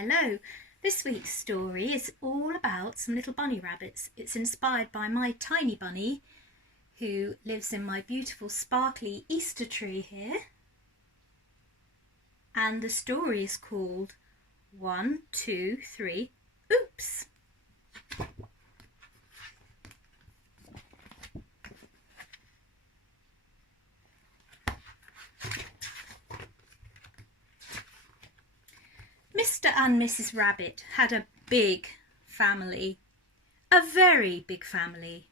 Hello, this week's story is all about some little bunny rabbits. It's inspired by my tiny bunny who lives in my beautiful sparkly Easter tree here. And the story is called 1, 2, 3, Oops! Mr. and Mrs. Rabbit had a big family, a very big family.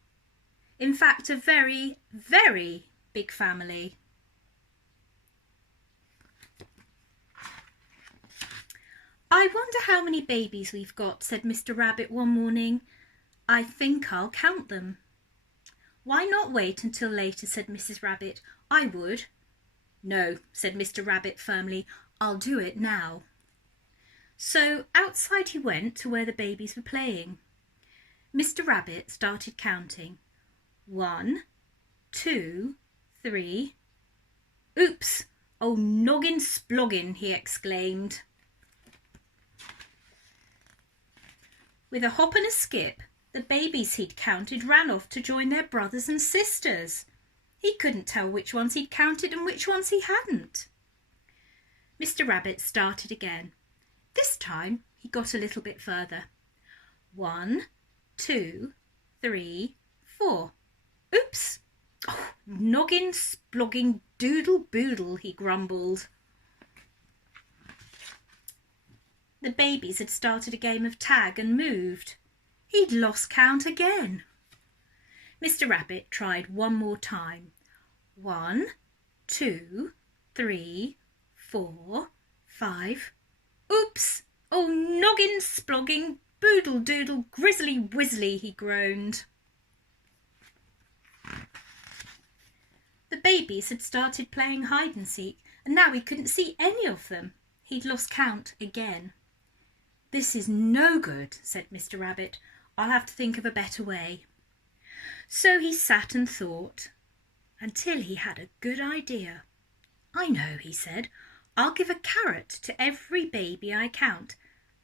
In fact, a very, very big family. I wonder how many babies we've got, said Mr. Rabbit one morning. I think I'll count them. Why not wait until later, said Mrs. Rabbit. I would. No, said Mr. Rabbit firmly. I'll do it now. So outside he went to where the babies were playing. Mr. Rabbit started counting. 1, 2, 3. Oops! Oh, noggin sploggin, he exclaimed. With a hop and a skip, the babies he'd counted ran off to join their brothers and sisters. He couldn't tell which ones he'd counted and which ones he hadn't. Mr. Rabbit started again. This time he got a little bit further. 1, 2, 3, 4. Oops! Oh, noggin, splogging, doodle boodle, he grumbled. The babies had started a game of tag and moved. He'd lost count again. Mr. Rabbit tried one more time. 1, 2, 3, 4, 5. Oops! Oh, noggin, splogging, boodle doodle, grizzly whizzly, he groaned. The babies had started playing hide and seek, and now he couldn't see any of them. He'd lost count again. This is no good, said Mr. Rabbit. I'll have to think of a better way. So he sat and thought, until he had a good idea. I know, he said. I'll give a carrot to every baby I count.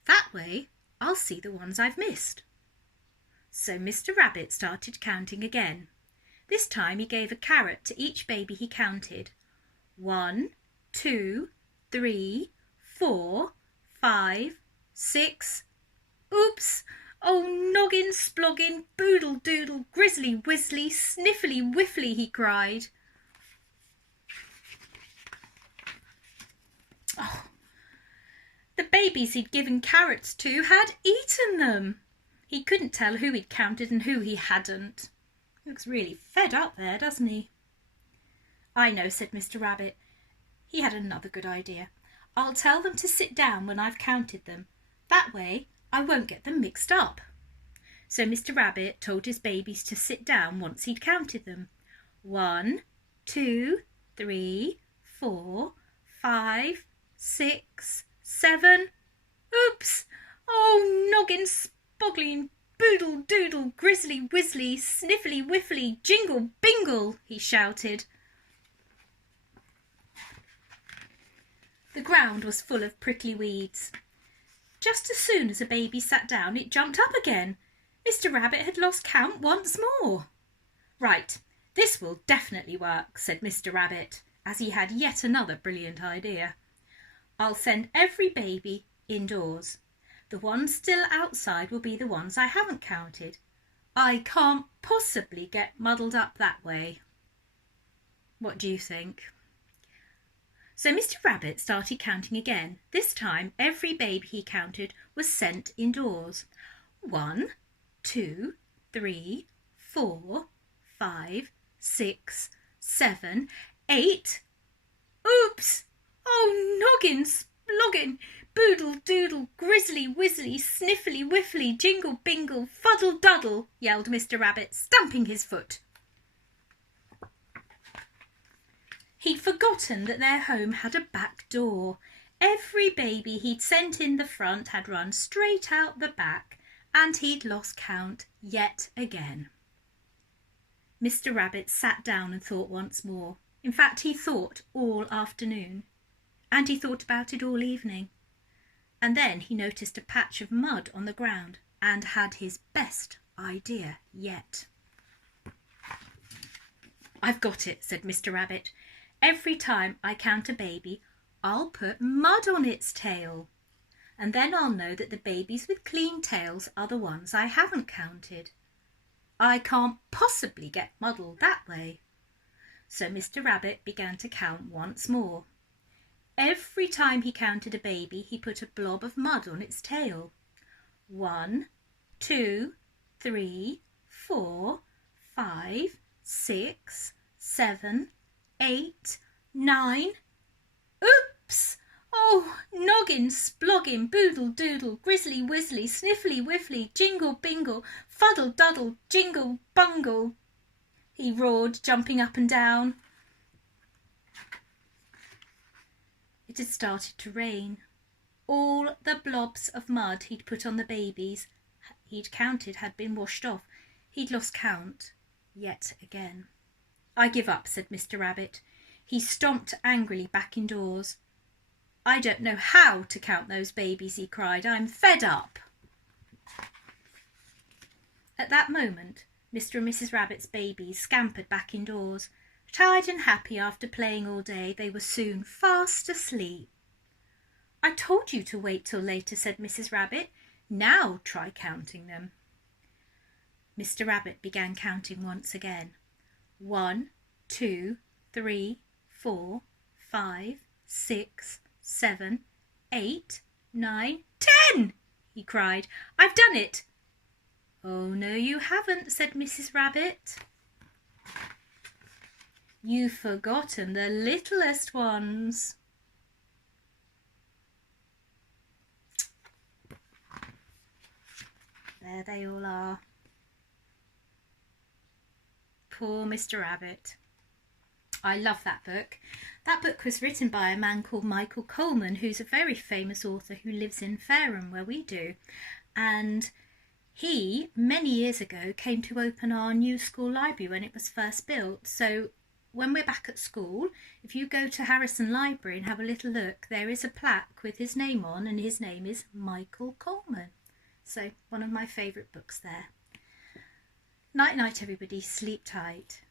That way I'll see the ones I've missed. So Mr. Rabbit started counting again. This time he gave a carrot to each baby he counted. 1, 2, 3, 4, 5, 6. Oops! Oh, noggin, sploggin, boodle doodle, grizzly whizzly, sniffly whiffly, he cried. Oh, the babies he'd given carrots to had eaten them. He couldn't tell who he'd counted and who he hadn't. Looks really fed up there, doesn't he? I know, said Mr. Rabbit. He had another good idea. I'll tell them to sit down when I've counted them. That way I won't get them mixed up. So Mr. Rabbit told his babies to sit down once he'd counted them. 1, 2, 3, 4, 5, 6, 7. Oops! Oh, noggin, spoggling, boodle doodle, grizzly whizzly, sniffly whiffly, jingle bingle, he shouted. The ground was full of prickly weeds. Just as soon as a baby sat down, it jumped up again. Mr. Rabbit had lost count once more. Right, this will definitely work, said Mr. Rabbit, as he had yet another brilliant idea. I'll send every baby indoors. The ones still outside will be the ones I haven't counted. I can't possibly get muddled up that way. What do you think? So Mr. Rabbit started counting again. This time every baby he counted was sent indoors. 1, 2, 3, 4, 5, 6, 7, 8. Oops! Oh, noggin, sploggin, boodle doodle, grizzly whizzly, sniffly whiffly, jingle bingle, fuddle duddle, yelled Mr. Rabbit, stamping his foot. He'd forgotten that their home had a back door. Every baby he'd sent in the front had run straight out the back, and he'd lost count yet again. Mr. Rabbit sat down and thought once more. In fact, he thought all afternoon. And he thought about it all evening. And then he noticed a patch of mud on the ground and had his best idea yet. "I've got it," said Mr. Rabbit. "Every time I count a baby, I'll put mud on its tail. And then I'll know that the babies with clean tails are the ones I haven't counted. I can't possibly get muddled that way." So Mr. Rabbit began to count once more. Every time he counted a baby, he put a blob of mud on its tail. 1, 2, 3, 4, 5, 6, 7, 8, 9. Oops! Oh, noggin, sploggin, boodle doodle, grizzly wizzly, sniffly wiffly, jingle bingle, fuddle duddle, jingle bungle, he roared, jumping up and down. It had started to rain. All the blobs of mud he'd put on the babies he'd counted had been washed off. He'd lost count yet again. "I give up," said Mr. Rabbit. He stomped angrily back indoors. "I don't know how to count those babies," he cried. "I'm fed up." At that moment, Mr. and Mrs. Rabbit's babies scampered back indoors. Tired and happy after playing all day, they were soon fast asleep. "I told you to wait till later," said Mrs. Rabbit. "Now try counting them." Mr. Rabbit began counting once again. 1, 2, 3, 4, 5, 6, 7, 8, 9, 10, he cried. "I've done it." "Oh, no, you haven't," said Mrs. Rabbit. "You've forgotten the littlest ones." There they all are. Poor Mr. Rabbit. I love that book. That book was written by a man called Michael Coleman, who's a very famous author who lives in Fareham, where we do. And he, many years ago, came to open our new school library when it was first built. So when we're back at school, if you go to Harrison Library and have a little look, there is a plaque with his name on, and his name is Michael Coleman. So one of my favourite books there. Night night, everybody. Sleep tight.